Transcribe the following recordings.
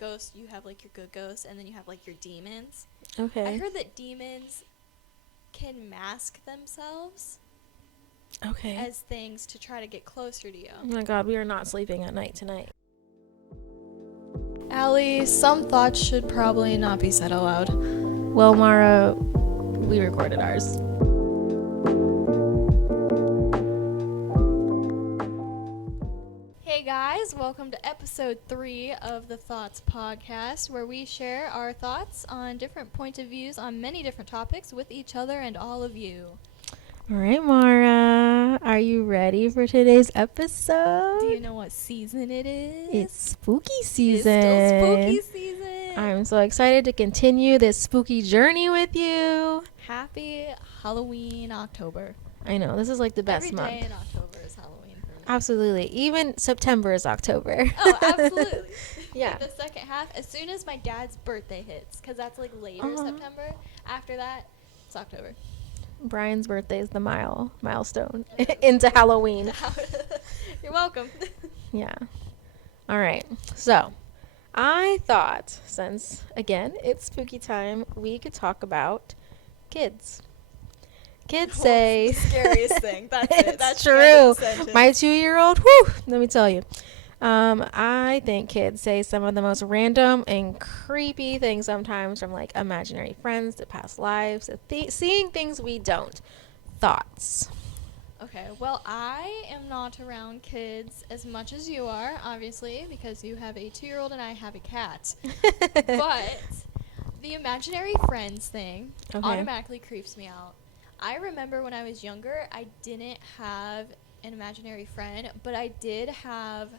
ghosts, you have like your good ghosts, and then you have like your demons. Okay. I heard that demons can mask themselves as things to try to get closer to you. Oh my god, we are not sleeping at night tonight. Allie, some thoughts should probably not be said aloud. Well, Mara, we recorded ours. Hey guys, welcome to episode 3 of the Thoughts Podcast, where we share our thoughts on different points of views on many different topics with each other and all of you. All right, Mara, are you ready for today's episode? Do you know what season it is? It's spooky season. It's still spooky season. I'm so excited to continue this spooky journey with you. Happy Halloween October. I know, this is like the best Every month. day in October is Halloween for me. Absolutely. Even September is October. Oh, absolutely. Yeah. Like the second half, as soon as my dad's birthday hits, because that's like later September. After that, it's October. Brian's birthday is the milestone into Halloween. You're welcome. Yeah. All right. So, I thought, since, again, it's spooky time, we could talk about kids. Kids say... The scariest thing. That's it. It's That's true. My 2-year-old, whew, let me tell you. I think kids say some of the most random and creepy things sometimes, from like imaginary friends to past lives to seeing things we don't. Thoughts? Okay, well, I am not around kids as much as you are, obviously, because you have a 2-year-old and I have a cat. But the imaginary friends thing automatically creeps me out. I remember when I was younger, I didn't have an imaginary friend, but I did have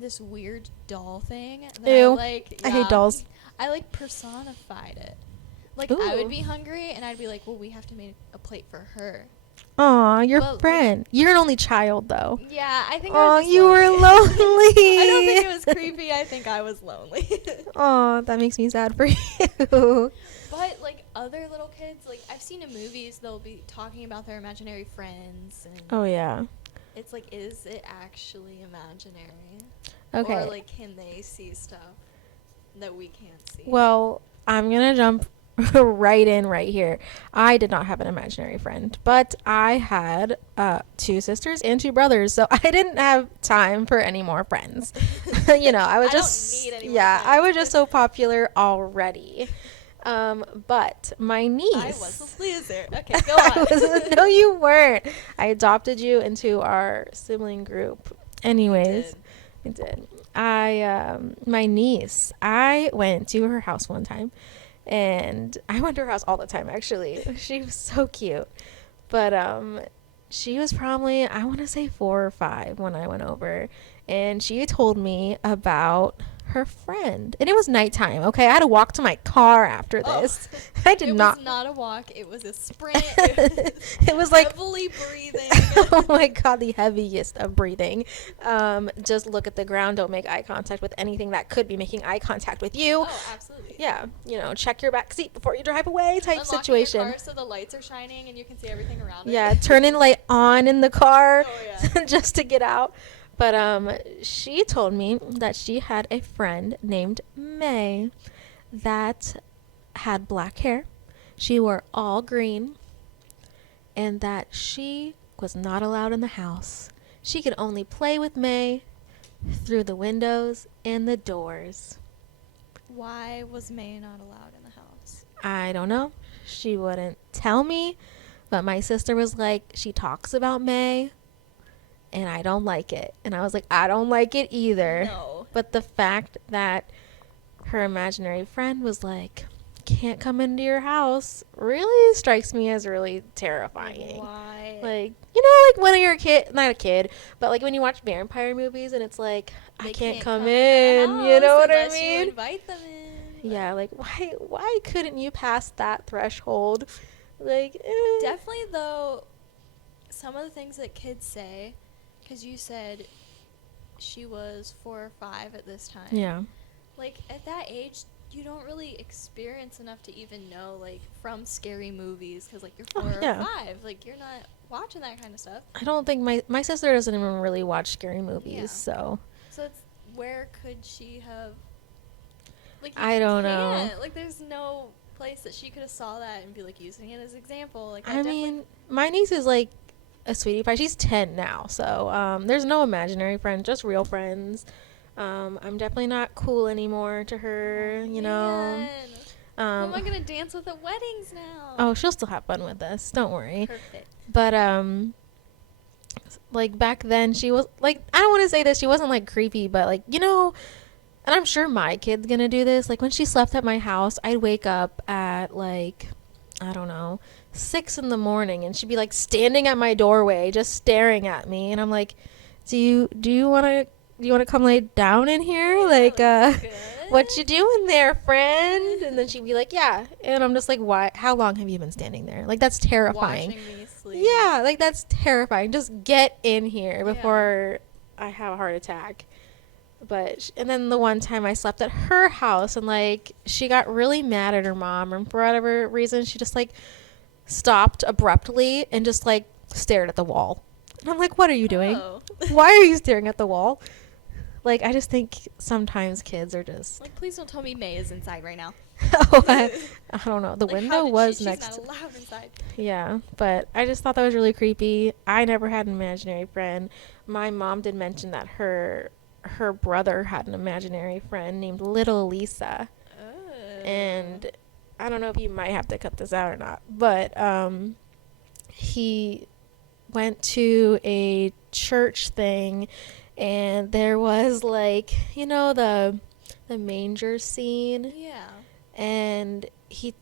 this weird doll thing that Ew. I I hate dolls. I like personified it. Like, Ooh. I would be hungry and I'd be like, well, we have to make a plate for her. Aw, your Well, friend. You're an only child, though. Yeah, I think Oh, I was just you were lonely. lonely. I don't think it was creepy. I think I was lonely. Oh, that makes me sad for you. But, like, other little kids, like, I've seen in movies, they'll be talking about their imaginary friends. And Oh, yeah. it's like, is it actually imaginary? Okay. Or, like, can they see stuff that we can't see? Well, I'm going to jump right here. I did not have an imaginary friend, but I had 2 sisters and 2 brothers, so I didn't have time for any more friends. You know, I was just... don't need any more yeah, friends. I was just so popular already. But my niece... I was a loser. Okay, go on. No, you weren't. I adopted you into our sibling group. Anyways, I did. My niece, I went to her house one time, and I went to her house all the time, actually. She was so cute. But she was probably, I want to say 4 or 5 when I went over, and she told me about her friend. And it was nighttime, okay? I had to walk to my car after this. I did not. It was not a walk. It was a sprint. It was like... heavily breathing. Oh my god, the heaviest of breathing. Just look at the ground. Don't make eye contact with anything that could be making eye contact with you. Oh, absolutely. Yeah, you know, check your back seat before you drive away type Unlocking situation. your car so the lights are shining and you can see everything around it. Yeah, turning light on in the car Oh, yeah. just to get out. But she told me that she had a friend named May that had black hair. She wore all green, and that she was not allowed in the house. She could only play with May through the windows and the doors. Why was May not allowed in the house? I don't know. She wouldn't tell me, but my sister was like, she talks about May, and I don't like it. And I was like, I don't like it either. No. But the fact that her imaginary friend was like, can't come into your house, really strikes me as really terrifying. Why? Like, you know, like when you're a kid, not a kid, but like when you watch vampire movies and it's like, I can't come in, you know what I mean? You invite them in. Yeah, like why couldn't you pass that threshold? Like, Definitely, though, some of the things that kids say, because you said she was 4 or 5 at this time. Yeah. Like, at that age, you don't really experience enough to even know, like, from scary movies, because, like, you're 4 or 5. Like, you're not watching that kind of stuff. I don't think my sister doesn't even really watch scary movies, Yeah. so. So it's, where could she have Like, I don't know. can't. Like, there's no place that she could have saw that and be like using it as example. Like, I mean, my niece is like a sweetie pie. She's 10 now, so there's no imaginary friends, just real friends. I'm definitely not cool anymore to her, you know. Who am I gonna dance with at weddings now? Oh, she'll still have fun with us. Don't worry. Perfect. But like back then, she was like, I don't want to say this, she wasn't like creepy, but like, you know, and I'm sure my kid's gonna do this. Like when she slept at my house, I'd wake up at like, I don't know, 6 in the morning, and she'd be like standing at my doorway, just staring at me, and I'm like, do you want to come lay down in here? Like, what you doing there, friend? And then she'd be like, yeah. And I'm just like, why? How long have you been standing there? Like, that's terrifying. Watching me sleep. Yeah, like, that's terrifying. Just get in here before I have a heart attack. But, and then the one time I slept at her house, and, like, she got really mad at her mom, and for whatever reason, she just, like, stopped abruptly and just, like, stared at the wall. And I'm like, what are you doing? Oh. Why are you staring at the wall? Like, I just think sometimes kids are just... Like, please don't tell me May is inside right now. Oh, I don't know. The like, window was she's next not allowed inside. Yeah, but I just thought that was really creepy. I never had an imaginary friend. My mom did mention that her brother had an imaginary friend named Little Lisa. Oh. And I don't know if you might have to cut this out or not, but he went to a church thing, and there was, like, you know, the manger scene, and he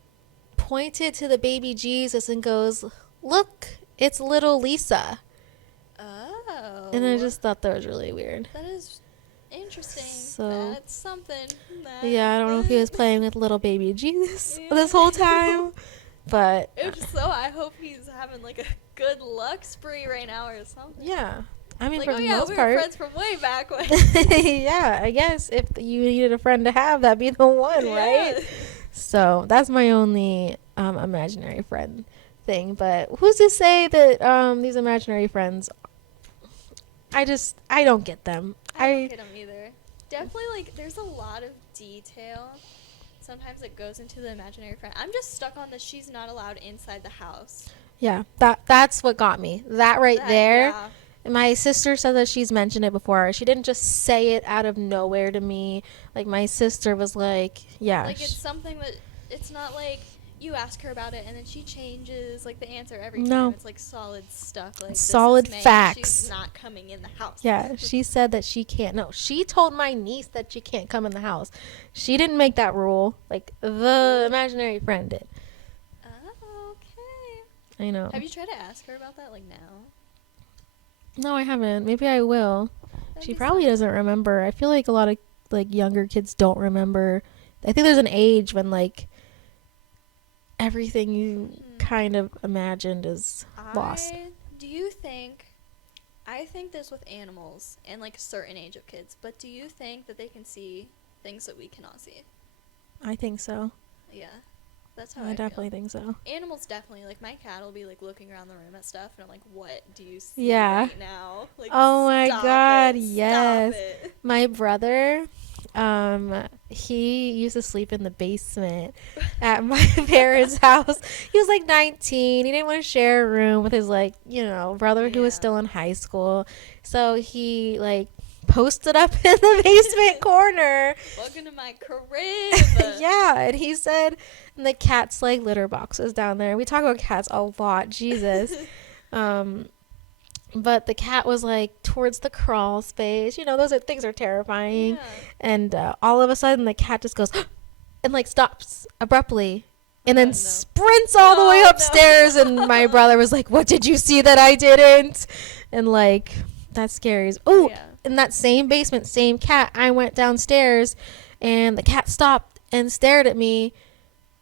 pointed to the baby Jesus and goes, look, it's little Lisa. Oh. And I just thought that was really weird. That is interesting. So that's something. yeah, I don't know if he was playing with little baby Jesus this whole time, but if so, I hope he's having like a good luck spree right now or something. Yeah, I mean, like, for the most we part, were friends from way back when. yeah, I guess if you needed a friend to have, that'd be the one, right? So that's my only imaginary friend thing. But who's to say that these imaginary friends, I don't get them. I don't get them either. Definitely, like, there's a lot of detail sometimes that goes into the imaginary friend. I'm just stuck on the she's not allowed inside the house. Yeah, that's what got me. That there. Yeah. My sister said that she's mentioned it before. She didn't just say it out of nowhere to me. Like, my sister was like, yeah. Like, it's something that, it's not like you ask her about it and then she changes, like, the answer every time. No. It's, like, solid stuff. Like, solid facts. She's not coming in the house. Yeah, she said that she can't. No, she told my niece that she can't come in the house. She didn't make that rule. Like, the imaginary friend did. Oh, okay. I know. Have you tried to ask her about that, like, now? No, I haven't. Maybe I will. That'd She be probably something. doesn't remember. I feel like a lot of, like, younger kids don't remember. I think there's an age when, like, everything you kind of imagined is lost. Do you think, I think this with animals and, like, a certain age of kids, but do you think that they can see things that we cannot see? I think so. Yeah. That's how I I definitely feel. think so. Animals definitely, like, my cat will be, like, looking around the room at stuff, and I'm like, what do you see Yeah. right now? Like, Oh my stop God, it, yes. Stop it. My brother, he used to sleep in the basement at my parents' house. He was like 19. He didn't want to share a room with his, like, you know, brother who was still in high school. So he, like, posted up in the basement corner. Welcome to my crib. Yeah, and he said, and the cat's, like, litter box was down there. We talk about cats a lot, Jesus. But the cat was, like, towards the crawl space. You know, things are terrifying. Yeah. And all of a sudden, the cat just goes and, like, stops abruptly. And then sprints all the way upstairs. And my brother was like, what did you see that I didn't? And, like, that's scary. Oh, Yeah. in that same basement, same cat, I went downstairs. And the cat stopped and stared at me.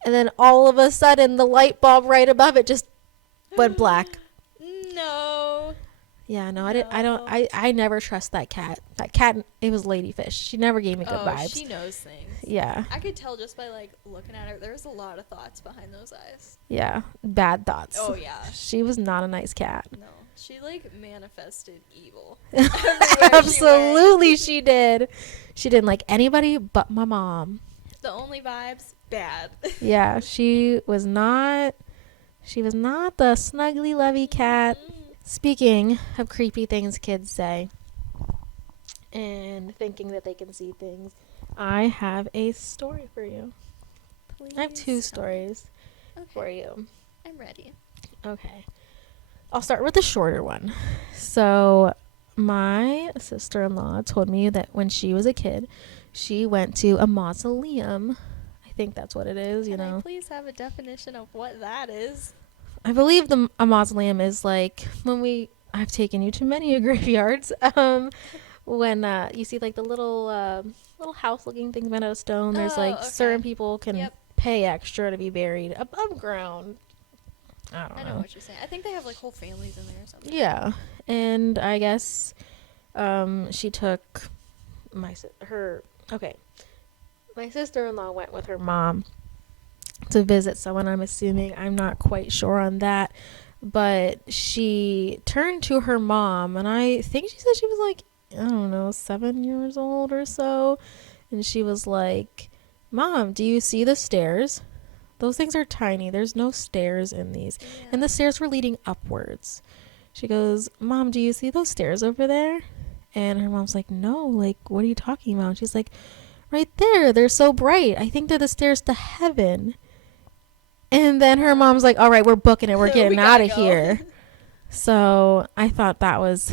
And then all of a sudden, the light bulb right above it just went black. No. Yeah, no, I never trust that cat. That cat, it was Ladyfish. She never gave me good vibes. She knows things. Yeah. I could tell just by, like, looking at her. There's a lot of thoughts behind those eyes. Yeah. Bad thoughts. Oh, yeah. She was not a nice cat. No. She, like, manifested evil. Absolutely she did. She didn't like anybody but my mom. the only vibes, bad. Yeah, she was not the snuggly lovey cat. Speaking of creepy things kids say and thinking that they can see things, I have a story for you. Please I have two tell me. stories Okay, for you. I'm ready. Okay. I'll start with the shorter one. So, my sister-in-law told me that when she was a kid, she went to a mausoleum. I think that's what it is, you Can I know. please have a definition of what that is? I believe a mausoleum is like when I've taken you to many graveyards. When you see like the little house-looking things made out of stone. There's like okay. certain people can Yep. pay extra to be buried above ground. I don't I know. know what you're saying. I think they have like whole families in there or something. Yeah, and I guess she took my sister-in-law went with her mom to visit someone. I'm assuming, I'm not quite sure on that, but she turned to her mom, and I think she said she was like, I don't know, 7 years old or so, and she was like, "Mom, do you see the stairs? Those things are tiny. There's no stairs in these." Yeah. And the stairs were leading upwards. She goes, "Mom, do you see those stairs over there?" And her mom's like, "No, like, what are you talking about?" And she's like, "Right there. They're so bright. I think they're the stairs to heaven." And then her mom's like, "All right, we're booking it. We're getting out of here." So I thought that was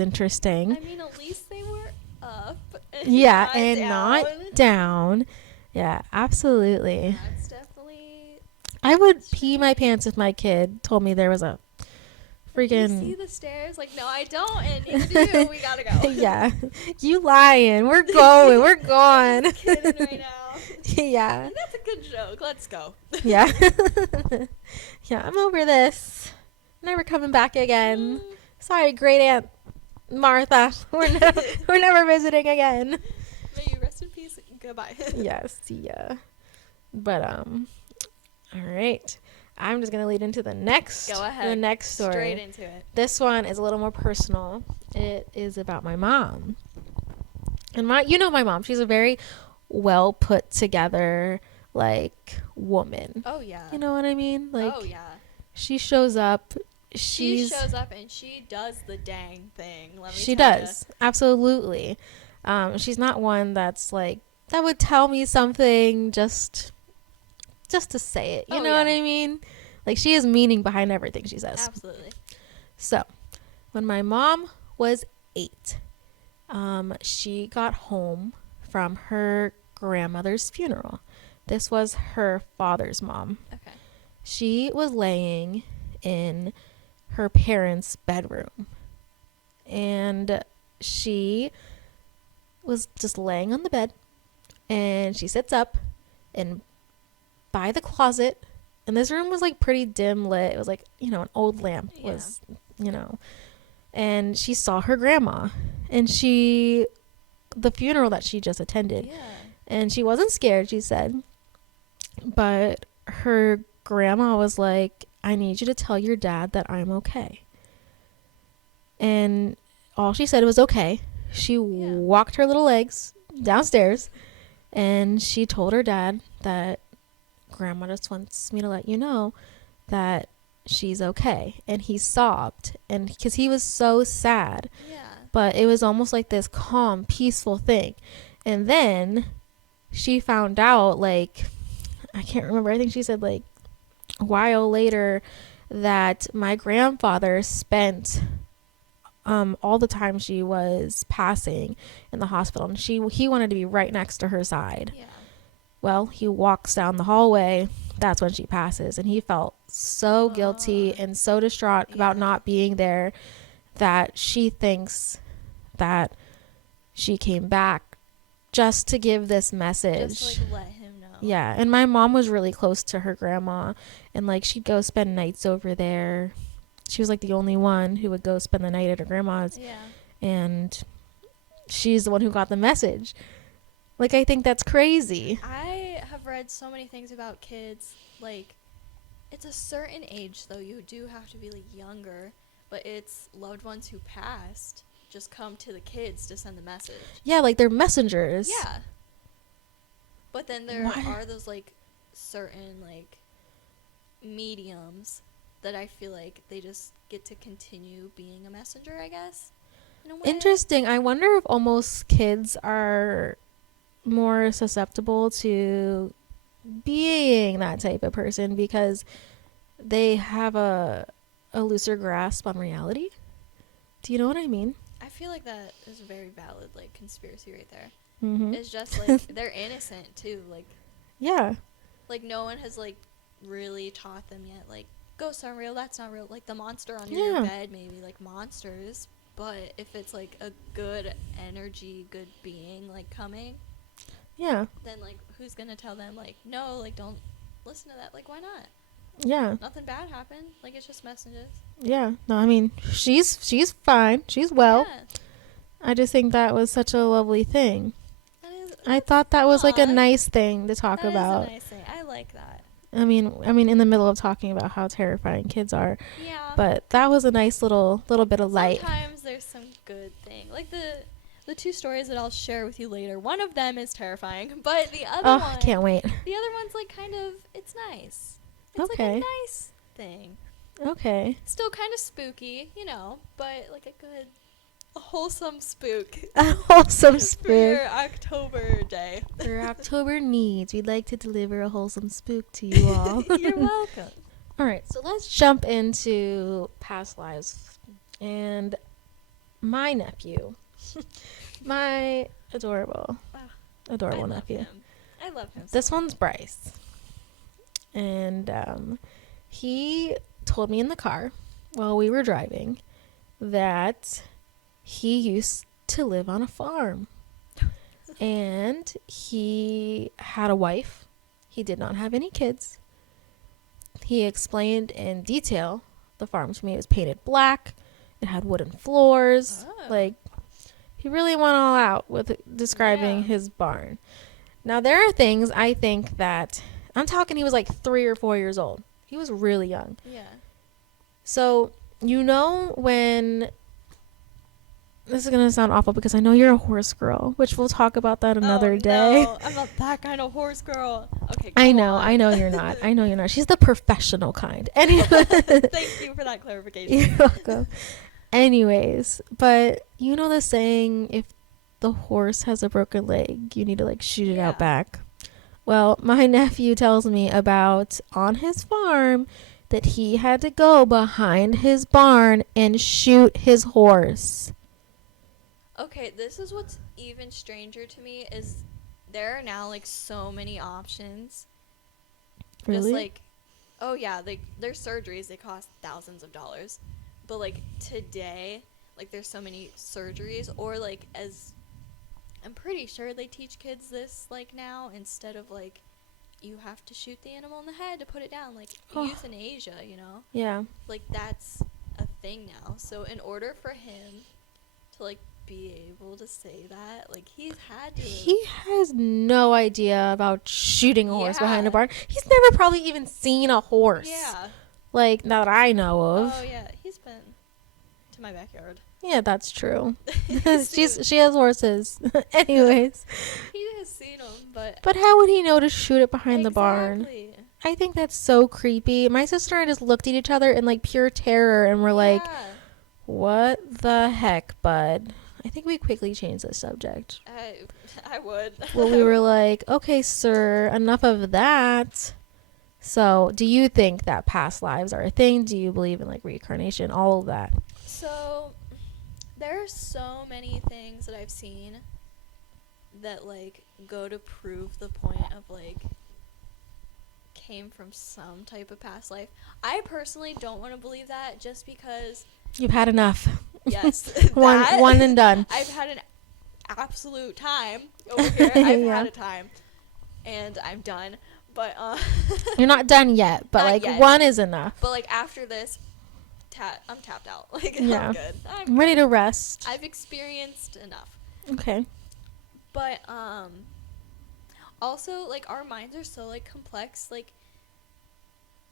interesting. I mean, at least they were up. And Yeah, not and down. not down. Yeah, absolutely. That's definitely. I would pee my pants if my kid told me there was a You see freaking the stairs? Like, no, I don't, and neither do you. We gotta go. yeah. You lying. We're going. We're gone. I'm just kidding right now. Yeah. That's a good joke. Let's go. Yeah. Yeah, I'm over this. Never coming back again. Sorry, great Aunt Martha. We're never visiting again. May you rest in peace. Goodbye. Yes, yeah. But all right. I'm just gonna lead into the next. Go ahead. The next story. Straight into it. This one is a little more personal. It is about my mom. And my mom. She's a very well put together like woman. Oh yeah. You know what I mean? Like, oh yeah. she shows up. She shows up and she does the dang thing. Let me She tell does. Absolutely. She's not one that's like that would tell me something just to say it. You know what I mean? Like, she has meaning behind everything she says. Absolutely. So, when my mom was 8, she got home from her grandmother's funeral. This was her father's mom. Okay. She was laying in her parents' bedroom, and she was just laying on the bed, and she sits up and by the closet, and this room was like pretty dim lit. It was like, an old lamp was, and she saw her grandma, and the funeral that she just attended. Yeah. And she wasn't scared, she said, but her grandma was like, "I need you to tell your dad that I'm okay." And all she said was okay. She walked her little legs downstairs, and she told her dad that grandma just wants me to let you know that she's okay. And he sobbed, and because he was so sad. Yeah. But it was almost like this calm, peaceful thing. And then she found out, like, I can't remember, I think she said like a while later that my grandfather spent all the time she was passing in the hospital, and he wanted to be right next to her side. Yeah. Well, he walks down the hallway. That's when she passes, and he felt so guilty and so distraught about not being there that she thinks that she came back just to give this message. Just to, like, let him know. Yeah, and my mom was really close to her grandma, and like she'd go spend nights over there. She was like the only one who would go spend the night at her grandma's. Yeah. And she's the one who got the message. Like, I think that's crazy. I have read so many things about kids. Like, it's a certain age, though. You do have to be, like, younger. But it's loved ones who passed just come to the kids to send the message. Yeah, like they're messengers. Yeah. But then there What? are those like certain like mediums that I feel like they just get to continue being a messenger, I guess. In a way. Interesting. I wonder if almost kids are more susceptible to being that type of person because they have a looser grasp on reality. Do you know what I mean? I feel like that is a very valid like conspiracy right there. Mm-hmm. It's just like they're innocent too. Yeah. Like no one has like really taught them yet. Like ghosts aren't real. That's not real. Like the monster under Yeah. your bed, maybe like monsters. But if it's like a good energy, good being like coming, Yeah. then like who's gonna tell them like no, like don't listen to that. Like why not? Yeah. Nothing bad happened. Like it's just messages. Yeah. No, I mean, she's fine. She's well. Yeah, I just think that was such a lovely thing. I that's thought that was like a fun. nice thing to talk That about. is a nice thing. I like that. I mean, in the middle of talking about how terrifying kids are, Yeah. but that was a nice little bit of light. Sometimes there's some good thing. Like the two stories that I'll share with you later. One of them is terrifying, but the other Oh, one, I can't wait. the other one's like kind of it's nice. It's like Okay. a nice thing. Okay. Still kind of spooky, you know, but like a wholesome spook. A wholesome For spook. your October day. For October needs, we'd like to deliver a wholesome spook to you all. You're welcome. All right, so let's jump into past lives. And my nephew, my adorable Wow. nephew. I love him. This one's Bryce. And he told me in the car while we were driving that he used to live on a farm. And he had a wife. He did not have any kids. He explained in detail the farm to me. It was painted black. It had wooden floors. Oh. Like, he really went all out with describing his barn. Now, there are things I think that... I'm talking he was like 3 or 4 years old. He was really young. Yeah. So, you know when... This is going to sound awful because I know you're a horse girl, which we'll talk about that another day. No, I'm not that kind of horse girl. Okay, I go know on. you're not. I know you're not. She's the professional kind. Anyway. Thank you for that clarification. You're welcome. Anyways, but you know the saying, if the horse has a broken leg, you need to like shoot it out Yeah. back. Well, my nephew tells me about on his farm that he had to go behind his barn and shoot his horse. Okay, this is what's even stranger to me is there are now like so many options. Really? Just like, oh yeah, like their surgeries they cost thousands of dollars, but like today, like there's so many surgeries or like as I'm pretty sure they teach kids this like now instead of like you have to shoot the animal in the head to put it down like Oh. euthanasia, you know? Yeah. Like that's a thing now. So in order for him to like be able to say that, like he's had to. He has no idea about shooting a horse behind Yeah. a barn. He's never probably even seen a horse. Yeah. Like, that I know of. Oh yeah, he's been to my backyard. Yeah, that's true. He's seen She has horses. Anyways. He has seen them, but But how would he know to shoot it behind the barn? Exactly. I think that's so creepy. My sister and I just looked at each other in like pure terror and we're like, Yeah. what the heck, bud? I think we quickly changed the subject. I would. Well, we were like, okay, sir, enough of that. So, do you think that past lives are a thing? Do you believe in like reincarnation? All of that. So, there are so many things that I've seen that like go to prove the point of like came from some type of past life. I personally don't want to believe that just because You've had enough. yes, one and done. I've had an absolute time over here. I've Yeah. had a time and I'm done. But You're not done yet, but Not like yet. one is enough. but like after this I'm tapped out. Like Yeah. I'm good. I'm ready to rest. I've experienced enough. Okay. But also like our minds are so like complex. Like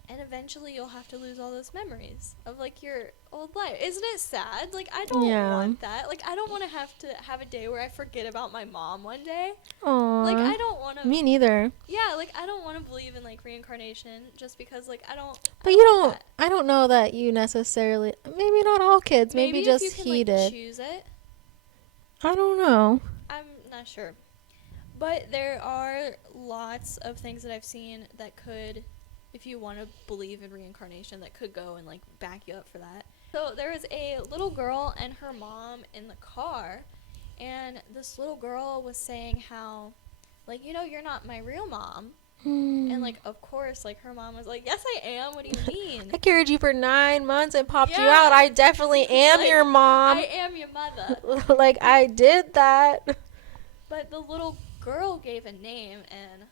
and eventually you'll have to lose all those memories of like your old life. Isn't it sad? Like, I don't want that. Like, I don't want to have a day where I forget about my mom one day. Aww. Like, I don't want to. Me neither. Yeah, like, I don't want to believe in like reincarnation just because like I don't. But you don't. I don't know that you necessarily. Maybe not all kids. Maybe just if you can, he like, did. choose it. I don't know. I'm not sure. But there are lots of things that I've seen that could, if you want to believe in reincarnation, that could go and like back you up for that. So there was a little girl and her mom in the car, and this little girl was saying how, like, you're not my real mom. And like, of course, like, her mom was like, yes, I am. What do you mean? I carried you for 9 months and popped you out. I definitely am like, your mom. I am your mother. Like, I did that. But the little girl gave a name, and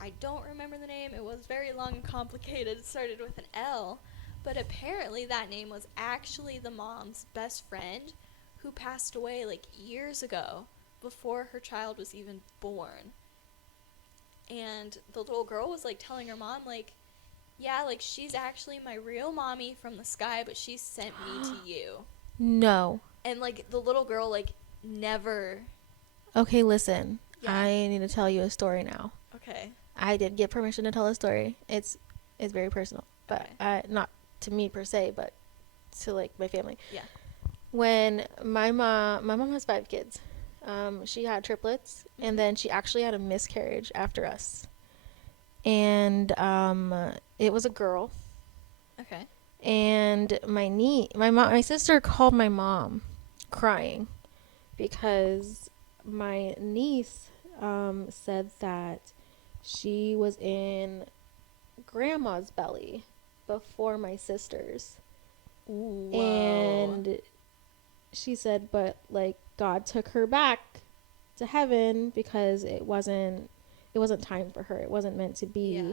I don't remember the name. It was very long and complicated. It started with an L. But apparently that name was actually the mom's best friend who passed away like years ago before her child was even born. And the little girl was like telling her mom, like, yeah, like, she's actually my real mommy from the sky, but she sent me to you. No. And like, the little girl like never. Okay, listen. Yeah. I need to tell you a story now. Okay. I did get permission to tell a story. It's very personal, but not to me per se, but to like my family. Yeah. When my mom has 5 kids. She had triplets, and then she actually had a miscarriage after us. And it was a girl. Okay. And my sister called my mom crying because my niece said that she was in grandma's belly before my sister's. Ooh, and she said, but like, God took her back to heaven because it wasn't time for her. It wasn't meant to be. Yeah.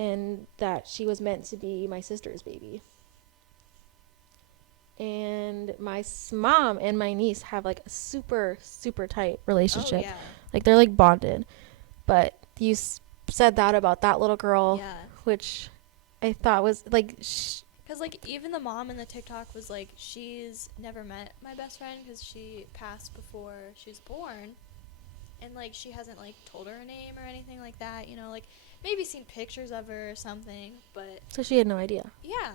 And that she was meant to be my sister's baby. And my mom and my niece have like a super, super tight relationship. Oh, yeah. Like, they're like bonded. But you said that about that little girl, which I thought was like... Because, like, even the mom in the TikTok was like, she's never met my best friend because she passed before she was born. And, like, she hasn't, like, told her a name or anything like that, like, maybe seen pictures of her or something, but... So she had no idea. Yeah.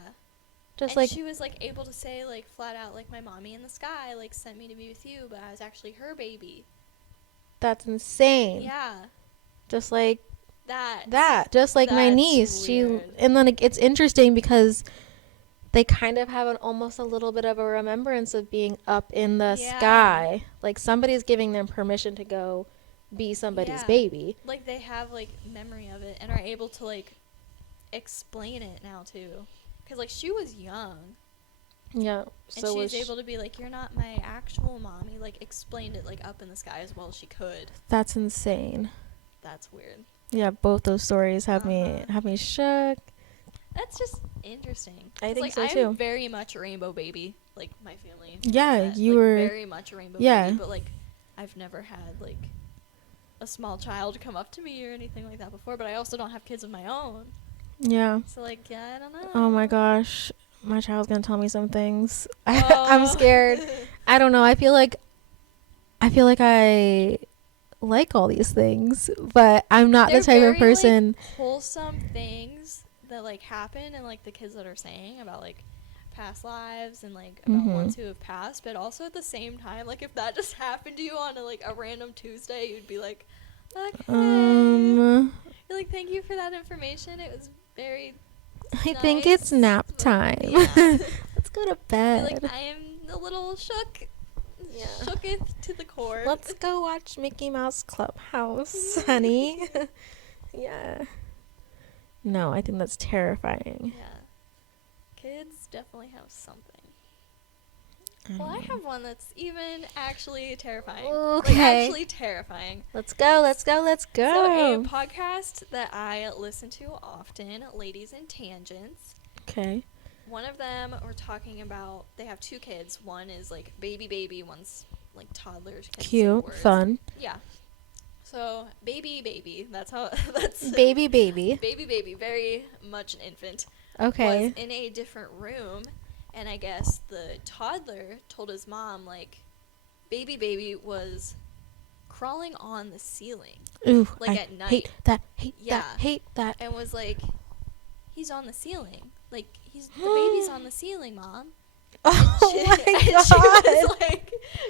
Just and like... she was, like, able to say, like, flat out, like, my mommy in the sky, like, sent me to be with you, but I was actually her baby. That's insane. Yeah. Just like... That. Just like my niece. Weird. And then it's interesting because... they kind of have almost a little bit of a remembrance of being up in the sky. Like, somebody's giving them permission to go be somebody's baby. Like, they have, like, memory of it and are able to, like, explain it now, too. Because, like, she was young. Yeah. So and she was able to be like, you're not my actual mommy. Like, explained it, like, up in the sky as well as she could. That's insane. That's weird. Yeah, both those stories have me shook. That's just interesting. I think like, so too. I'm very much a rainbow baby. Like, my family. Yeah, you like, were very much a rainbow baby. But like, I've never had like a small child come up to me or anything like that before. But I also don't have kids of my own. Yeah. So like, yeah, I don't know. Oh my gosh, my child's gonna tell me some things. I'm scared. I don't know. I feel like I like all these things, but I'm not the type of person. Like, wholesome things that like happen, and like the kids that are saying about like past lives and like about ones who have passed, but also at the same time, like, if that just happened to you on a random Tuesday, you'd be like, okay. You're like, thank you for that information. It was very I think it's nap time. Yeah. Let's go to bed. Like, I am a little shook. Yeah. Shooketh to the core. Let's go watch Mickey Mouse Clubhouse, honey. Yeah. No, I think that's terrifying. Yeah. Kids definitely have something. I I have one that's even actually terrifying. Okay. Like, actually terrifying. Let's go. So a podcast that I listen to often, Ladies and Tangents. Okay. One of them, we're talking about, they have 2 kids. One is like baby, one's like toddler. Cute, fun. Yeah. So baby, that's how that's Baby. baby, very much an infant. Okay. Was in a different room, and I guess the toddler told his mom, like, baby was crawling on the ceiling, Ooh, like, I at night. hate that. And was like, he's on the ceiling. Like, the baby's on the ceiling, Mom. Oh my and god.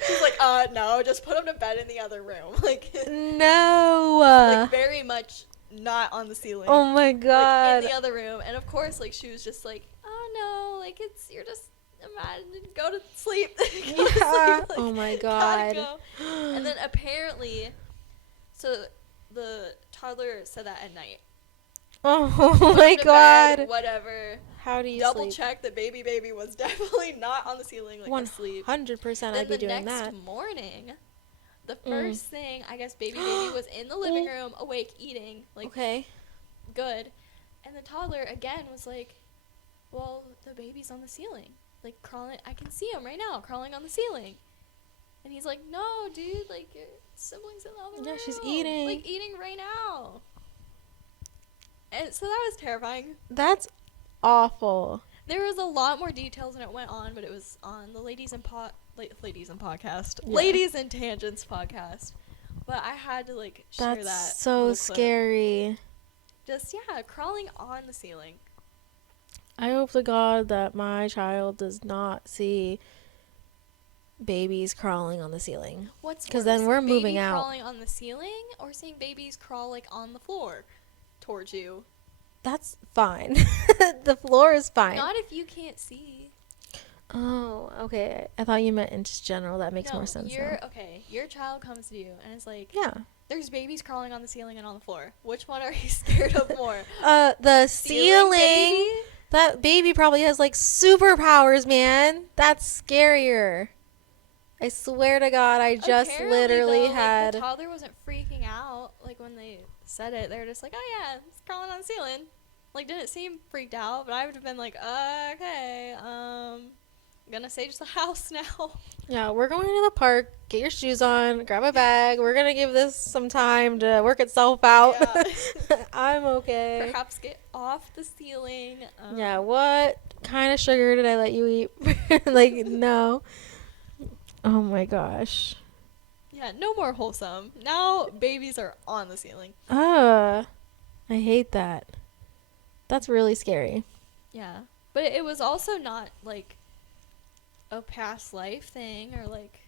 she's like, no, just put him to bed in the other room. Like, No. like, very much not on the ceiling. Oh my god. Like, in the other room. And of course, like, she was just like, oh no, like, you're just, imagine, go to sleep. Go to sleep. Like, oh my gotta god. go. And then apparently, so the toddler said that at night. Oh Put my him to god. bed, whatever. How do you Double sleep? check that baby was definitely not on the ceiling, like, asleep. 100% I'd be doing that. The next morning, the first thing, I guess baby was in the living room, awake, eating, like, Okay. good. And the toddler, again, was like, well, the baby's on the ceiling. Like, crawling, I can see him right now, crawling on the ceiling. And he's like, no, dude, like, your sibling's in the other room. Yeah, she's eating. Like, eating right now. And so that was terrifying. That's awful. There was a lot more details than it went on, but it was on the Ladies in Podcast. Yeah. Ladies in Tangents podcast. But I had to, like, share that. That's so little clip. scary. Just, yeah, crawling on the ceiling. I hope to God that my child does not see babies crawling on the ceiling. What's Because worse, then we're moving baby out. crawling on the ceiling or seeing babies crawl, like, on the floor towards you? That's fine. The floor is fine. Not if you can't see. Oh, okay. I thought you meant in just general. That makes more sense now. Okay, your child comes to you and is like, Yeah. there's babies crawling on the ceiling and on the floor. Which one are you scared of more? The ceiling. Baby? That baby probably has like superpowers, man. That's scarier. I swear to God, I just Apparently, literally though, had. Like, the toddler wasn't freaking out. Like, when they said it, they were just like, oh yeah, it's crawling on the ceiling. Like, didn't seem freaked out, but I would have been like, okay, gonna sage the house now. Yeah, we're going to the park. Get your shoes on. Grab a bag. We're gonna give this some time to work itself out. Yeah. I'm okay. Perhaps get off the ceiling. Yeah, what kind of sugar did I let you eat? Like, no. Oh my gosh. Yeah, no more wholesome. Now babies are on the ceiling. I hate that. That's really scary. Yeah. But it was also not, like, a past life thing or, like,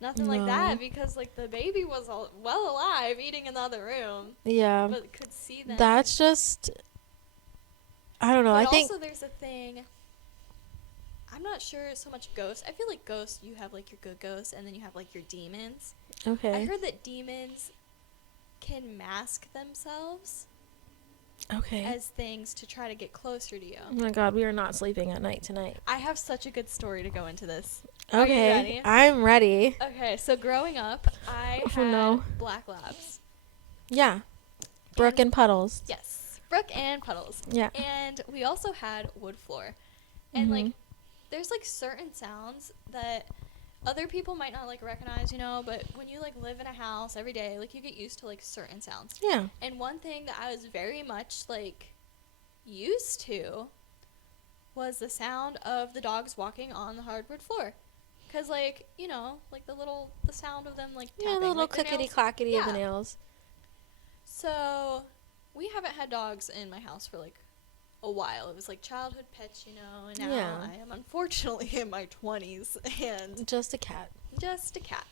nothing like that, because, like, the baby was well alive, eating in the other room. Yeah. But could see them. That's just, I don't know. But I think. also there's a thing, I'm not sure so much ghosts. I feel like ghosts, you have, like, your good ghosts, and then you have, like, your demons. Okay. I heard that demons can mask themselves Okay. as things to try to get closer to you. Oh my God, we are not sleeping at night tonight. I have such a good story to go into this. Are you Okay. ready? I'm ready. Okay, so growing up, I Oh, had no. black labs. Yeah. Brooke and Puddles. Yes, Brooke and Puddles. Yeah. And we also had wood floor. And, like, Mhm. there's, like, certain sounds that other people might not, like, recognize, you know, but when you, like, live in a house every day, like, you get used to, like, certain sounds. Yeah. And one thing that I was very much, like, used to was the sound of the dogs walking on the hardwood floor. Because, like, you know, like, the sound of them, like, Yeah, tapping, the little like, their clickety nails. clackety of the Yeah. nails. So, we haven't had dogs in my house for, like, a while. It was, like, childhood pets, you know, and now Yeah. I am unfortunately in my 20s and Just a cat. just a cat.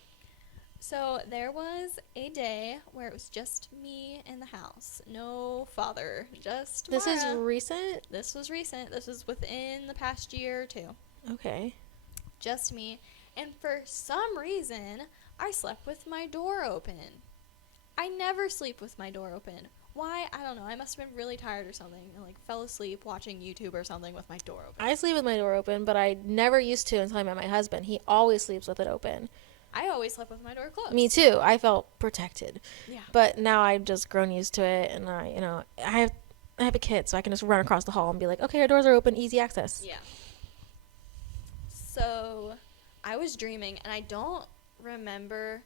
So, there was a day where it was just me in the house. No father. Just This is Mara. recent? This was recent. This was within the past year or two. Okay. Just me. And for some reason, I slept with my door open. I never sleep with my door open. Why? I don't know. I must have been really tired or something and, like, fell asleep watching YouTube or something with my door open. I sleep with my door open, but I never used to until I met my husband. He always sleeps with it open. I always slept with my door closed. Me too. I felt protected. Yeah. But now I've just grown used to it, and I have a kid, so I can just run across the hall and be like, okay, our doors are open, easy access. Yeah. So, I was dreaming, and I don't remember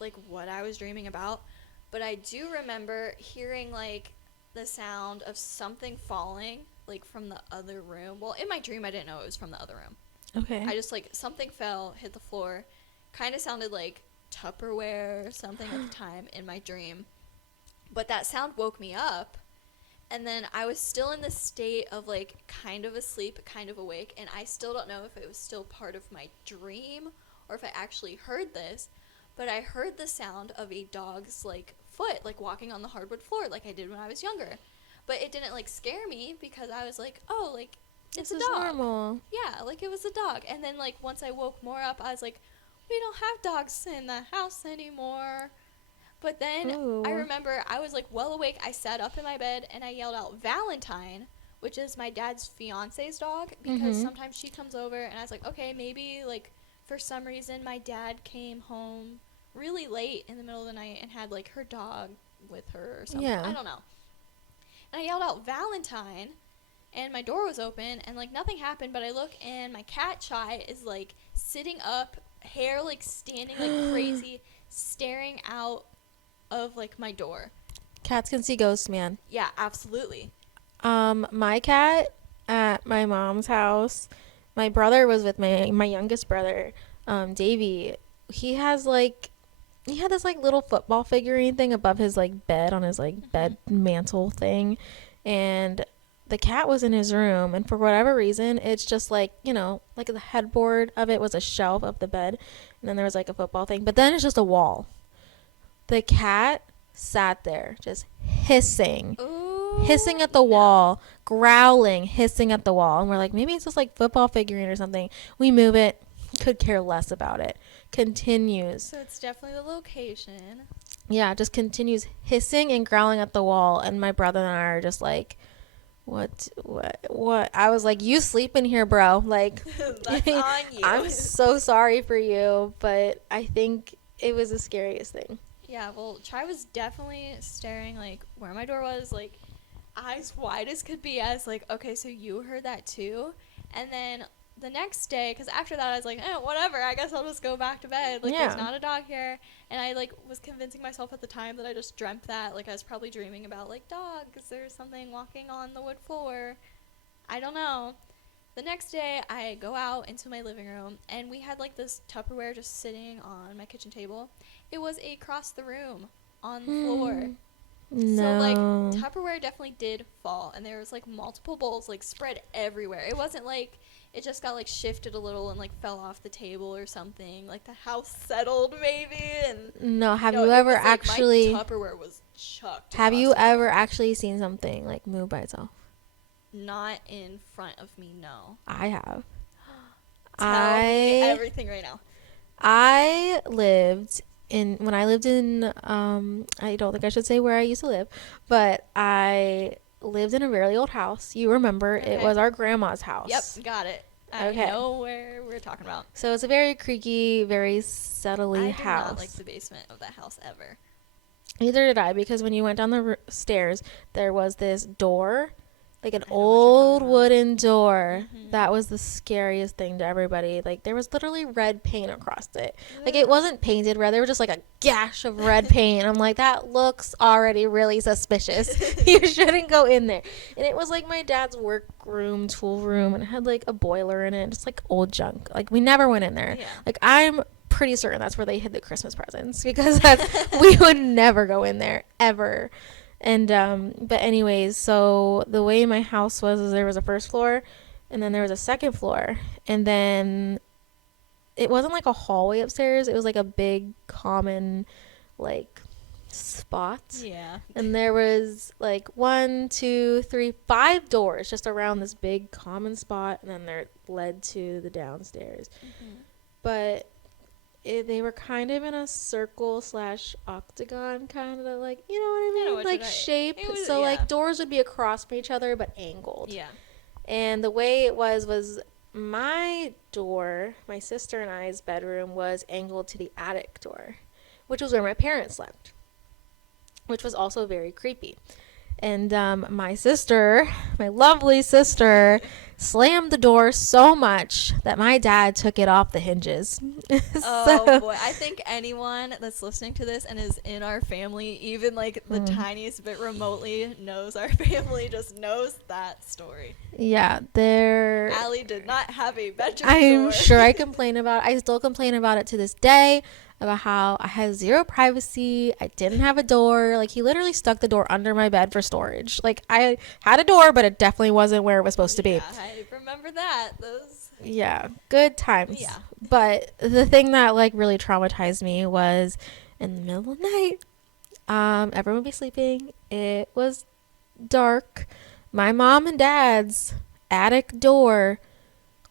like what I was dreaming about, but I do remember hearing like the sound of something falling like from the other room. Well, in my dream I didn't know it was from the other room. Okay. I just like something fell, hit the floor. Kind of sounded like Tupperware or something at the time in my dream. But that sound woke me up. And then I was still in the state of like kind of asleep, kind of awake, and I still don't know if it was still part of my dream or if I actually heard this, but I heard the sound of a dog's like foot like walking on the hardwood floor like I did when I was younger. But it didn't like scare me because I was like, "Oh, like it's a This is dog." normal. Yeah, like it was a dog. And then like once I woke more up, I was like, "We don't have dogs in the house anymore." But then Ooh. I remember I was like well awake. I sat up in my bed and I yelled out Valentine, which is my dad's fiance's dog, because sometimes she comes over and I was like, okay, maybe like for some reason my dad came home really late in the middle of the night and had like her dog with her or something. Yeah. I don't know. And I yelled out Valentine and my door was open and like nothing happened, but I look and my cat Chai is like sitting up, hair like standing like crazy, staring out of like my door. Cats can see ghosts, man. Yeah, absolutely. My cat at my mom's house, my brother was with my youngest brother, Davey. He had this like little football figurine thing above his like bed on his like bed mantle thing, and the cat was in his room, and for whatever reason it's just like, you know, like the headboard of it was a shelf of the bed, and then there was like a football thing, but then it's just a wall. The cat sat there just hissing. Ooh, Hissing at the wall, growling, hissing at the wall. And we're like, maybe it's just like football figurine or something. We move it, could care less about it. Continues. So it's definitely the location. Yeah, just continues hissing and growling at the wall. And my brother and I are just like, what? I was like, you sleep in here, bro. Like, That's on you. I'm so sorry for you, but I think it was the scariest thing. Yeah, well, Chai was definitely staring like where my door was, like eyes wide as could be, as like, okay, so you heard that too. And then the next day, because after that I was like, whatever, I guess I'll just go back to bed, like there's not a dog here. And I like was convincing myself at the time that I just dreamt that, like I was probably dreaming about like dogs, there's something walking on the wood floor, I don't know. The next day I go out into my living room and we had like this Tupperware just sitting on my kitchen table. It was across the room on the floor. No. So like Tupperware definitely did fall, and there was like multiple bowls like spread everywhere. It wasn't like it just got like shifted a little and like fell off the table or something. Like the house settled maybe, and no. Have you ever like, actually? my Tupperware was chucked. Have you across the ever floor. actually seen something like move by itself? Not in front of me, no. I have. Tell me everything right now. I lived when I lived in I don't think I should say where I used to live, but I lived in a really old house. You remember, it Okay. was our grandma's house. Yep, got it. I Okay. know where we're talking about. So it's a very creaky, very settly I house. did not like the basement of that house ever. Neither did I, because when you went down the stairs, there was this door, like an I know what you're old talking about. wooden door. Mhm. That was the scariest thing to everybody. Like, there was literally red paint across it. Like, it wasn't painted red. There was just like a gash of red paint. I'm like, that looks already really suspicious. You shouldn't go in there. And it was like my dad's work room, tool room, and it had like a boiler in it, just like old junk. Like, we never went in there. Yeah. Like, I'm pretty certain that's where they hid the Christmas presents, because we would never go in there ever. And but anyways, so the way my house was is there was a first floor, and then there was a second floor, and then it wasn't like a hallway upstairs. It was like a big common like spot. Yeah. And there was like 1, 2, 3, 5 doors just around this big common spot, and then they're led to the downstairs. Mm-hmm. But they were kind of in a circle / octagon kind of, like, you know what I mean, like shape. So like doors would be across from each other but angled. Yeah. And the way it was my door, my sister and I's bedroom, was angled to the attic door, which was where my parents slept, which was also very creepy. And my sister, my lovely sister, slammed the door so much that my dad took it off the hinges. Oh boy, I think anyone that's listening to this and is in our family, even like the tiniest bit remotely knows our family, just knows that story. Yeah, Allie did not have a bedroom I'm door. sure I still complain about it to this day, about how I had zero privacy. I didn't have a door. Like, he literally stuck the door under my bed for storage. Like, I had a door, but it definitely wasn't where it was supposed to be. Yeah, I remember that. Yeah, good times. Yeah. But the thing that like really traumatized me was in the middle of the night. Everyone would be sleeping. It was dark. My mom and dad's attic door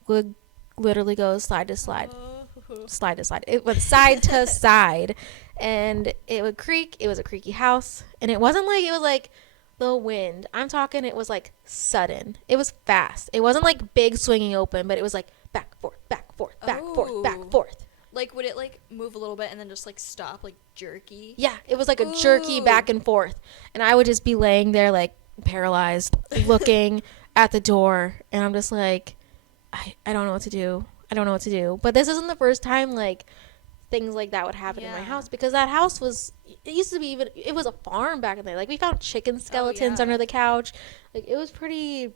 would literally go slide to slide. Slide to slide. It went side to side, and it would creak. It was a creaky house, and it wasn't like, it was like the wind. I'm talking, it was like sudden. It was fast. It wasn't like big swinging open, but it was like back, forth, back, forth, back, forth, back, forth. Like, would it like move a little bit and then just like stop, like jerky? Yeah, it was like a jerky back and forth, and I would just be laying there like paralyzed, looking at the door, and I'm just like, I don't know what to do. I don't know what to do. But this isn't the first time like things like that would happen in my house, because that house was, it used to be, even, it was a farm back in the day. Like, we found chicken skeletons under the couch. Like, it was pretty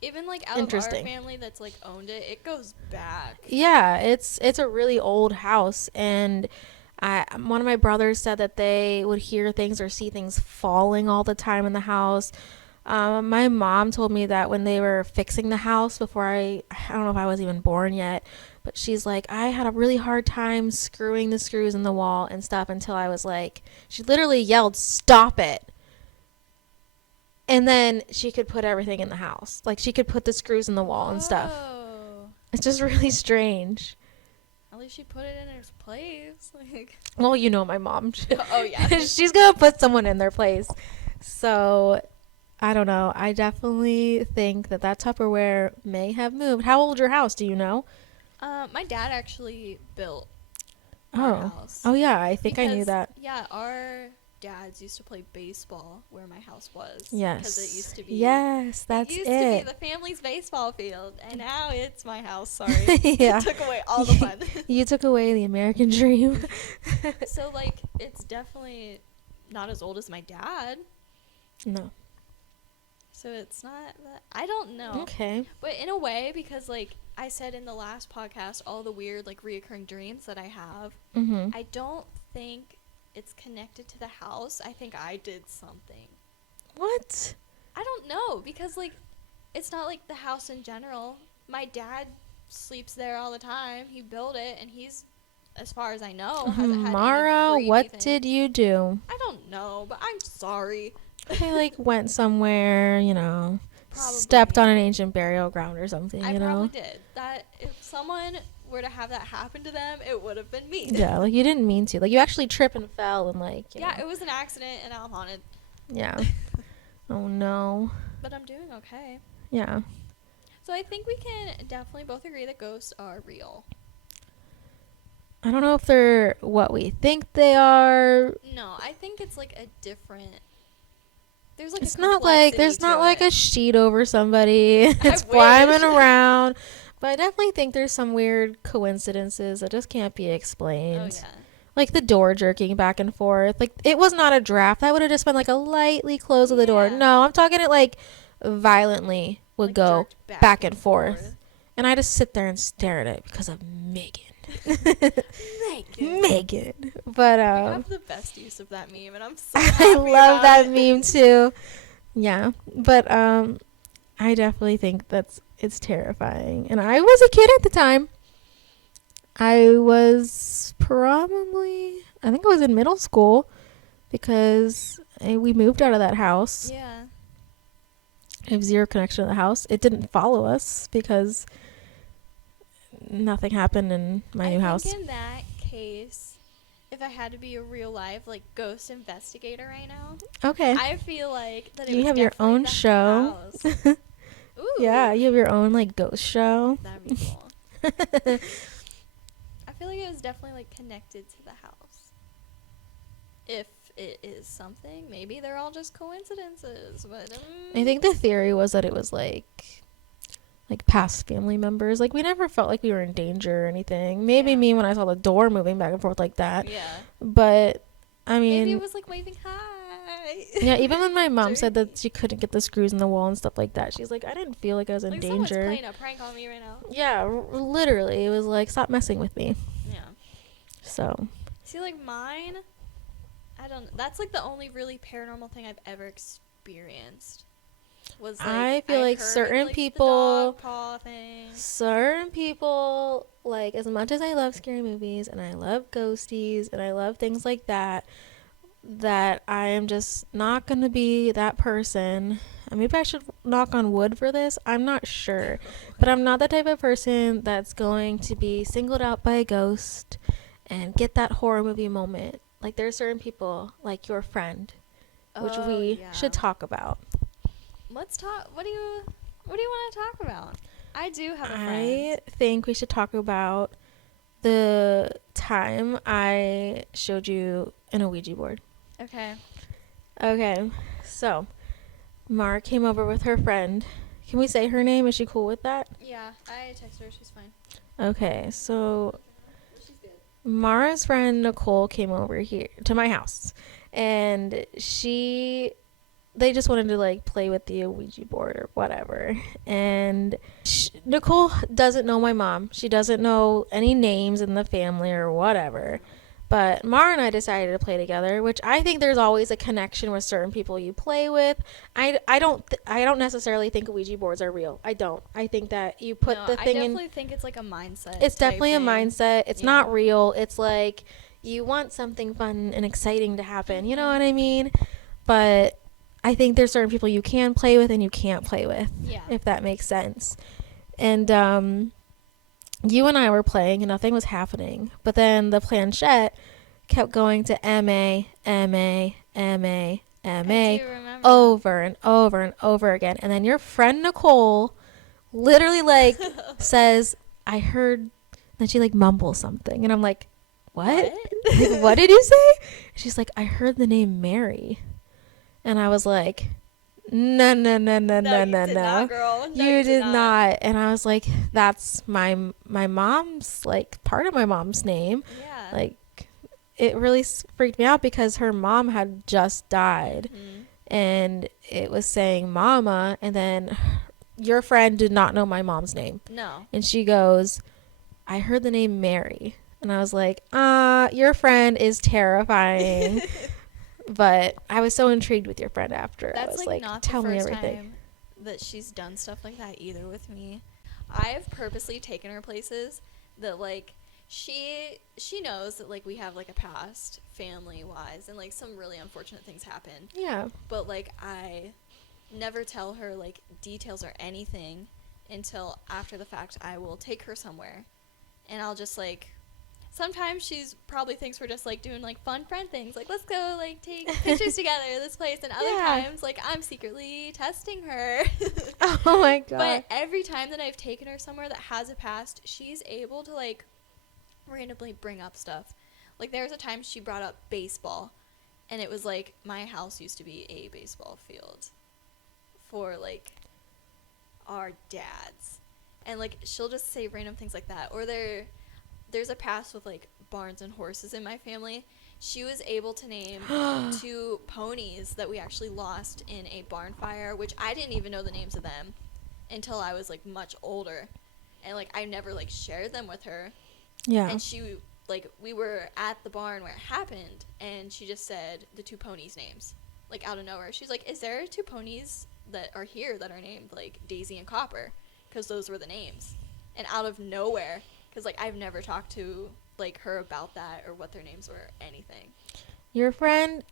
even like out of our family that's like owned it, it goes back. Yeah, it's a really old house, and one of my brothers said that they would hear things or see things falling all the time in the house. My mom told me that when they were fixing the house before I don't know if I was even born yet, but she's like, I had a really hard time screwing the screws in the wall and stuff until I was like, she literally yelled, "Stop it." And then she could put everything in the house. Like, she could put the screws in the wall and stuff. It's just really strange. At least she put it in its place. Like, well, you know my mom. Oh, yeah. She's going to put someone in their place. So, I don't know. I definitely think that Tupperware may have moved. How old your house? Do you know? My dad actually built our house. Oh, yeah. I think I knew that. Yeah, our dads used to play baseball where my house was. Yes. Because it used to be. Yes, that's it. It used to be the family's baseball field, and now it's my house. Sorry. Yeah. You took away all the fun. You took away the American dream. So, like, it's definitely not as old as my dad. No. So it's not that, I don't know. Okay. But in a way, because like I said in the last podcast, all the weird like reoccurring dreams that I have, I don't think it's connected to the house. I think I did something. What? I don't know, because like it's not like the house in general. My dad sleeps there all the time. He built it, and he's, as far as I know, hasn't had Mara, any what thing. did you do? I don't know, but I'm sorry. I like went somewhere, you know, Probably. stepped on an ancient burial ground or something, I you know. probably did. That if someone were to have that happen to them, it would have been me. Yeah, like you didn't mean to. Like you actually tripped and fell and like, you know. It was an accident and I'm haunted. Yeah. Oh no. But I'm doing okay. Yeah. So I think we can definitely both agree that ghosts are real. I don't know if they're what we think they are. No, I think it's like a different. There's like it's not like there's not like a sheet over somebody. It's I flying wish. around. But I definitely think there's some weird coincidences that just can't be Oh explained. yeah. Like the door jerking back and forth. Like it was not a draft. That would have just been like a lightly close of the door. No, I'm talking it like violently would like go back and forth. And I just sit there and stare at it because of Megan. Megan. But you have the best use of that meme, and I'm so I happy love about that it. meme too. Yeah. But I definitely think it's terrifying. And I was a kid at the time. I was I think I was in middle school because we moved out of that house. Yeah. I have zero connection to the house. It didn't follow us because nothing happened in my new house. I think in that case, if I had to be a real life like ghost investigator right now, Okay. I feel like that it You was have your definitely own the show. house. Ooh. Yeah, you have your own like ghost show. That'd be cool. I feel like it was definitely like connected to the house. If it is something. Maybe they're all just coincidences, but I think the theory was that it was like past family members. Like, we never felt like we were in danger or anything. Maybe me when I saw the door moving back and forth like that. Yeah. But I mean, maybe it was like waving hi. yeah, even when my mom said that she couldn't get the screws in the wall and stuff like that, she's like, I didn't feel like I was in like danger. Someone's playing a prank on me right now. Yeah, literally. It was like, stop messing with me. Yeah. So. See, like mine, that's like the only really paranormal thing I've ever experienced. Was like, I feel like certain like, people, the dog paw thing. certain people, like, as much as I love scary movies and I love ghosties and I love things like that, that I am just not going to be that person. Maybe I should knock on wood for this. I'm not sure. But I'm not the type of person that's going to be singled out by a ghost and get that horror movie moment. Like, there are certain people, like your friend, which we should talk about. Let's talk. What do you want to talk about? I do have a friend. I think we should talk about the time I showed you an Ouija board. Okay. So, Mara came over with her friend. Can we say her name? Is she cool with that? Yeah, I texted her. She's fine. Okay, so She's good. Mara's friend Nicole came over here to my house, and they just wanted to like play with the Ouija board or whatever. And Nicole doesn't know my mom. She doesn't know any names in the family or whatever. But Mara and I decided to play together, which I think there's always a connection with certain people you play with. I don't necessarily think Ouija boards are real. I don't. I think that you put the thing in. I definitely think it's like a mindset. It's definitely a mindset. It's not real. It's like you want something fun and exciting to happen. You know what I mean? But I think there's certain people you can play with and you can't play with. Yeah. If that makes sense. And you and I were playing and nothing was happening. But then the planchette kept going to M-A, M-A, M-A, M-A over and over and over again. And then your friend Nicole literally like says, I heard, then she like mumbles something. And I'm like, what? Like, what did you say? She's like, I heard the name Mary. And I was like, no. You did not. And I was like, that's my mom's, like, part of my mom's name. Yeah. Like, it really freaked me out because her mom had just died. Mm-hmm. And it was saying mama. And then your friend did not know my mom's name. No. And she goes, I heard the name Mary. And I was like, your friend is terrifying. But I was so intrigued with your friend after. That's I was like not tell the first me everything. Time that she's done stuff like that either with me. I have purposely taken her places that like she knows that like we have like a past family wise and like some really unfortunate things happen. Yeah. But like I never tell her like details or anything until after the fact. I will take her somewhere and I'll just like sometimes she's probably thinks we're just like doing like fun friend things, like let's go like take pictures together at this place, and other times like I'm secretly testing her. Oh my god. But every time that I've taken her somewhere that has a past, she's able to like randomly bring up stuff. Like there was a time she brought up baseball, and it was like my house used to be a baseball field for like our dads, and like she'll just say random things like that. Or there's a past with like barns and horses in my family. She was able to name 2 ponies that we actually lost in a barn fire, which I didn't even know the names of them until I was like much older, and like I never like shared them with her. Yeah. And she like we were at the barn where it happened, and she just said the 2 ponies' names like out of nowhere. She's like, "Is there 2 ponies that are here that are named like Daisy and Copper?" Because those were the names, and out of nowhere. Because, like, I've never talked to, like, her about that or what their names were or anything. Your friend...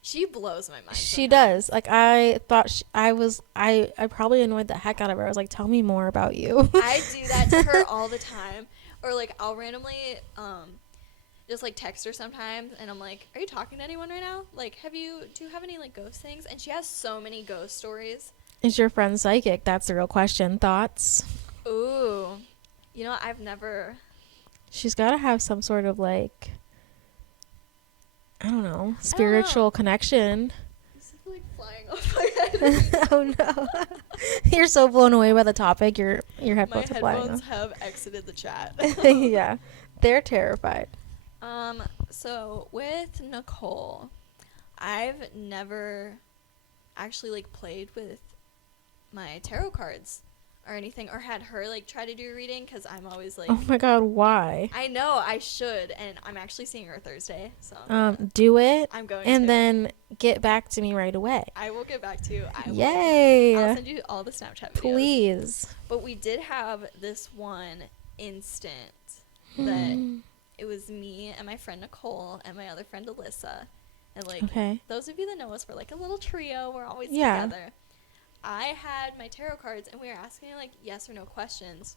She blows my mind. She does. Like, I thought I probably annoyed the heck out of her. I was like, tell me more about you. I do that to her all the time. Or, like, I'll randomly just, like, text her sometimes. And I'm like, are you talking to anyone right now? Like, do you have any, like, ghost things? And she has so many ghost stories. Is your friend psychic? That's the real question. Thoughts? Ooh. You know, I've never... She's got to have some sort of, like... I don't know, spiritual connection. This is like flying off my head. Oh no. You're so blown away by the topic. Your headphones My are flying headphones off. have exited the chat. Yeah. They're terrified. So with Nicole, I've never actually like played with my tarot cards or anything, or had her like try to do a reading, because I'm always like, Oh my god, why? I know I should, and I'm actually seeing her Thursday, so Do it. I'm going and to. then get back to me right away. I will get back to you. Yay. I'll send you all the Snapchat videos. Please. But we did have this one instant that it was me and my friend Nicole and my other friend Alyssa, and like those of you that know us, we're like a little trio. We're always together. I had my tarot cards, and we were asking like yes or no questions.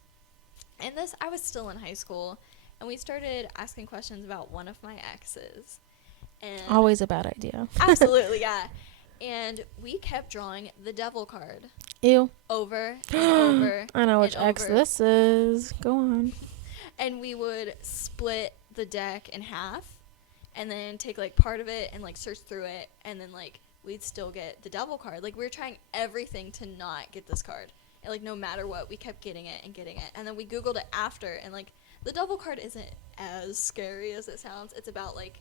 And this, I was still in high school, and we started asking questions about one of my exes. And always a bad idea. Absolutely, yeah. And we kept drawing the devil card. Ew. Over and over. I know which ex this is. Go on. And we would split the deck in half, and then take like part of it and like search through it, and then like we'd still get the devil card. Like we were trying everything to not get this card. And like no matter what, we kept getting it and getting it. And then we Googled it after, and like the devil card isn't as scary as it sounds. It's about like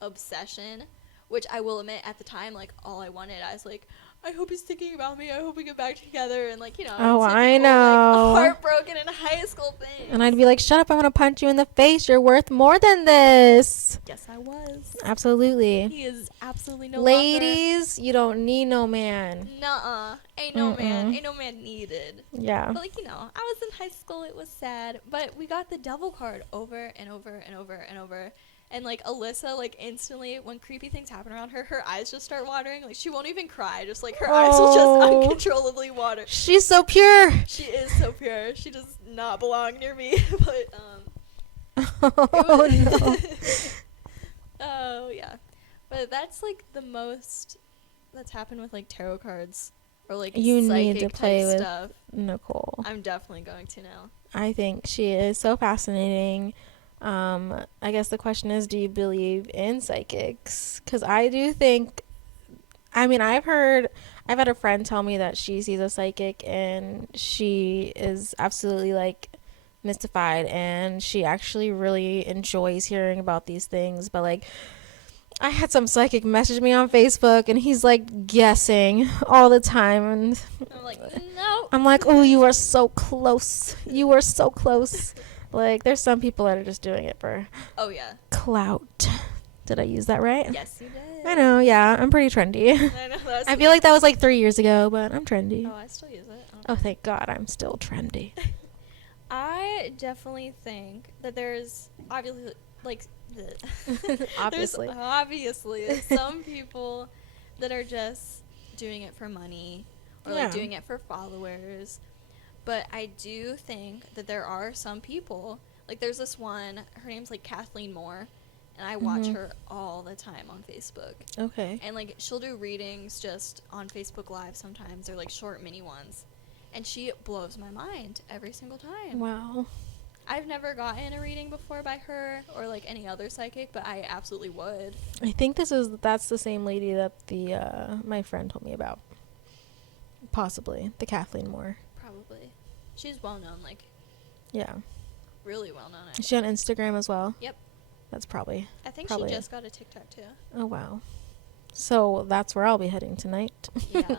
obsession, which I will admit at the time, like all I wanted, I was like, I hope he's thinking about me. I hope we get back together. And like, you know, oh, I know. Like, heartbroken in high school thing. And I'd be like, shut up, I'm gonna punch you in the face. You're worth more than this. Yes, I was. Absolutely. He is absolutely no Ladies, you don't need no man. Nuh-uh. Ain't no man. Ain't no man needed. Yeah. But like, you know, I was in high school. It was sad. But we got the devil card over and over and over and over. And like Alyssa, like instantly when creepy things happen around her, her eyes just start watering. Like she won't even cry. Just like her eyes will just uncontrollably water. She's so pure. She is so pure. She does not belong near me. But oh no. Oh yeah. But that's like the most that's happened with like tarot cards or like you psychic need to play with stuff. Nicole. I'm definitely going to now. I think she is so fascinating. I guess the question is, do you believe in psychics? Because I do think, I mean, I've had a friend tell me that she sees a psychic and she is absolutely like mystified, and she actually really enjoys hearing about these things. But like, I had some psychic message me on Facebook, and he's like guessing all the time, and I'm like, no. I'm like, oh, you are so close. You are so close. Like, there's some people that are just doing it for clout. Did I use that right? Yes, you did. I know, yeah. I'm pretty trendy. I know. I feel like that was like 3 years ago, but I'm trendy. Oh, I still use it. Oh, thank God, I'm still trendy. I definitely think that there's obviously, like, Obviously. there's obviously some people that are just doing it for money or like doing it for followers. But I do think that there are some people, like there's this one, her name's like Kathleen Moore, and I watch her all the time on Facebook. Okay. And like she'll do readings just on Facebook Live sometimes. They're like short mini ones. And she blows my mind every single time. Wow. I've never gotten a reading before by her or like any other psychic, but I absolutely would. I think that's the same lady that my friend told me about. Possibly. The Kathleen Moore. Probably. She's well known, like. Yeah. Really well known. Is she on Instagram as well? Yep. That's probably. I think she just got a TikTok too. Oh wow. So that's where I'll be heading tonight. Yeah.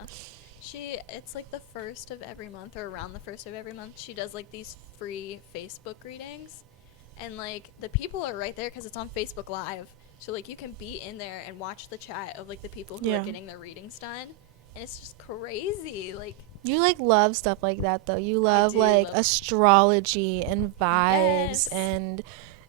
It's like the first of every month or around the first of every month. She does like these free Facebook readings. And like the people are right there because it's on Facebook Live. So like you can be in there and watch the chat of like the people who are getting their readings done. And it's just crazy. Like. You like love stuff like that though. You love like astrology and vibes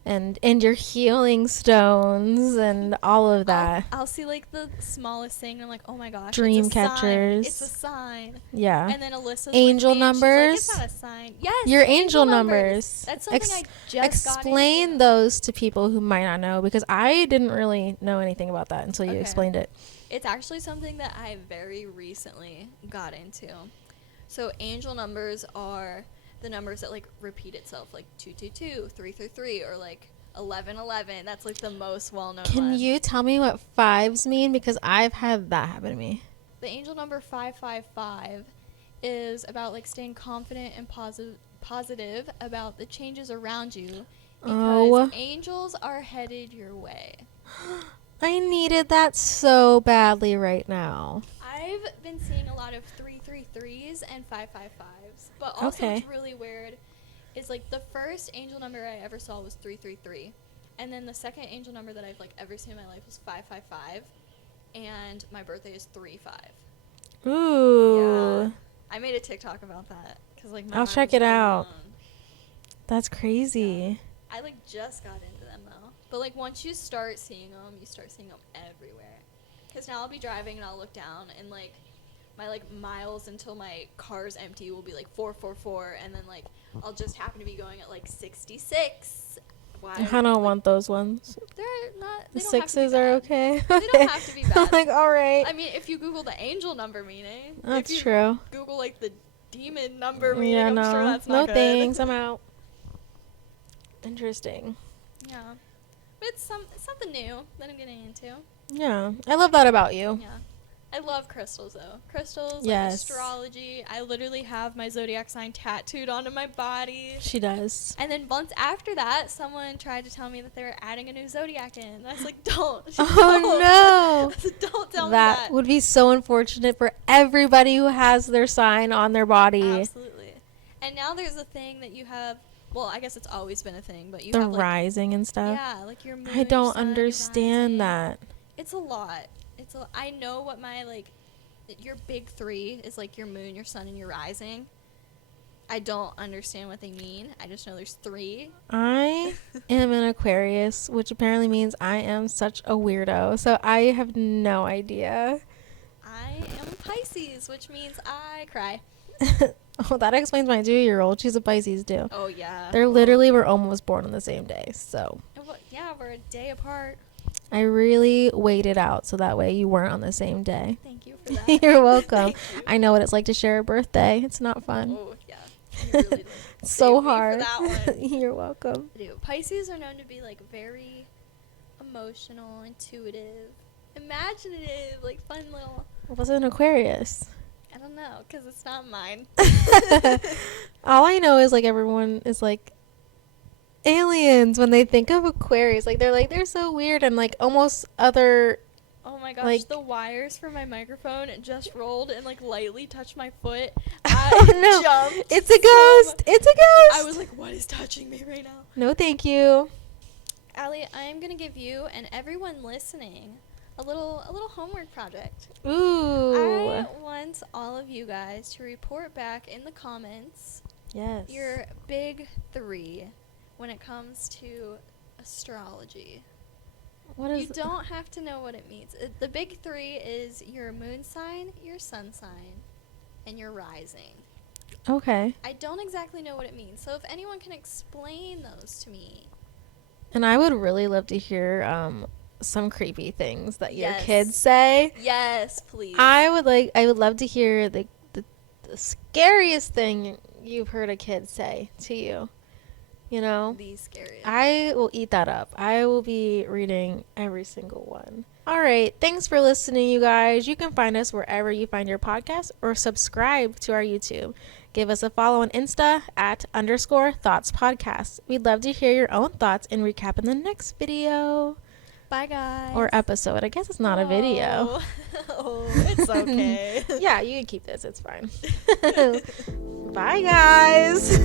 and your healing stones and all of that. I'll see like the smallest thing and I'm like, oh my gosh, dream catchers. It's a sign. Yeah. And then Alyssa's angel numbers. She's like, it's not a sign. Yes. Your angel numbers. That's something I just explain those to people who might not know, because I didn't really know anything about that until you explained it. It's actually something that I very recently got into. So angel numbers are the numbers that like repeat itself, like 222, 333, or like 1111. That's like the most well-known Can one. you tell me what fives mean? Because I've had that happen to me. The angel number 555 is about like staying confident and positive about the changes around you because angels are headed your way. I needed that so badly right now. I've been seeing a lot of 333s and 555s, but also what's really weird is like the first angel number I ever saw was 333, and then the second angel number that I've like ever seen in my life was 555, and my birthday is 35. Ooh. Yeah. I made a TikTok about that because like my I'll mind check was it out. blown. That's crazy. Yeah. I like just got into them though, but like once you start seeing them, you start seeing them everywhere. Because now I'll be driving and I'll look down and like my like miles until my car's empty will be like 444, and then like I'll just happen to be going at like 66. Why? I don't want those ones. They're not. The They don't have to be sixes are bad. okay. They don't have to be I'm bad. like, all right. I mean, if you Google the angel number meaning, That's if you true. Google like the demon number meaning, Yeah, I'm no. sure that's No not good. thanks. I'm out. Interesting. Yeah, but it's something new that I'm getting into. Yeah. I love that about you. Yeah. I love crystals though. Crystals, Yes. like astrology. I literally have my zodiac sign tattooed onto my body. She does. And then months after that, someone tried to tell me that they were adding a new zodiac in. And I was like, don't. Oh, no. Don't tell me That that. would be so unfortunate for everybody who has their sign on their body. Absolutely. And now there's a thing that you have. Well, I guess it's always been a thing, but you The have like, rising and stuff. yeah, like your moon. I don't sun, understand rising. that. It's a lot. I know what my like. Your big three is like your moon, your sun, and your rising. I don't understand what they mean. I just know there's three. I am an Aquarius, which apparently means I am such a weirdo. So I have no idea. I am a Pisces, which means I cry. Oh, that explains my 2-year-old. She's a Pisces too. Oh yeah. They're literally were almost born on the same day. So Yeah, we're a day apart. I really waited out so that way you weren't on the same day. Thank you for that. You're welcome. Thank you. I know what it's like to share a birthday. It's not fun. Oh yeah. You really did. It's so Save me for hard. that one. You're welcome. I do. Pisces are known to be like very emotional, intuitive, imaginative, like fun little. What's an Aquarius? I don't know, because it's not mine. All I know is like everyone is like aliens when they think of Aquarius. Like they're so weird and like almost other. Oh my gosh, Like- the wires for my microphone just rolled and like lightly touched my foot. Oh no! Jumped It's a so ghost! It's a ghost! I was like, what is touching me right now? No, thank you. Allie, I am gonna give you and everyone listening a little homework project. Ooh. I want all of you guys to report back in the comments Yes. your big three when it comes to astrology. What is You don't have to know what it means. The big three is your moon sign, your sun sign, and your rising. Okay. I don't exactly know what it means, so if anyone can explain those to me. And I would really love to hear some creepy things that your Yes. kids say. Yes, please. I would love to hear the scariest thing you've heard a kid say to you. You know? The scariest. I will eat that up. I will be reading every single one. All right. Thanks for listening, you guys. You can find us wherever you find your podcast or subscribe to our YouTube. Give us a follow on Insta @_thoughts podcast. We'd love to hear your own thoughts and recap in the next video Bye, guys. or episode. I guess it's not a video. Oh, it's okay. Yeah, you can keep this. It's fine. Bye, guys.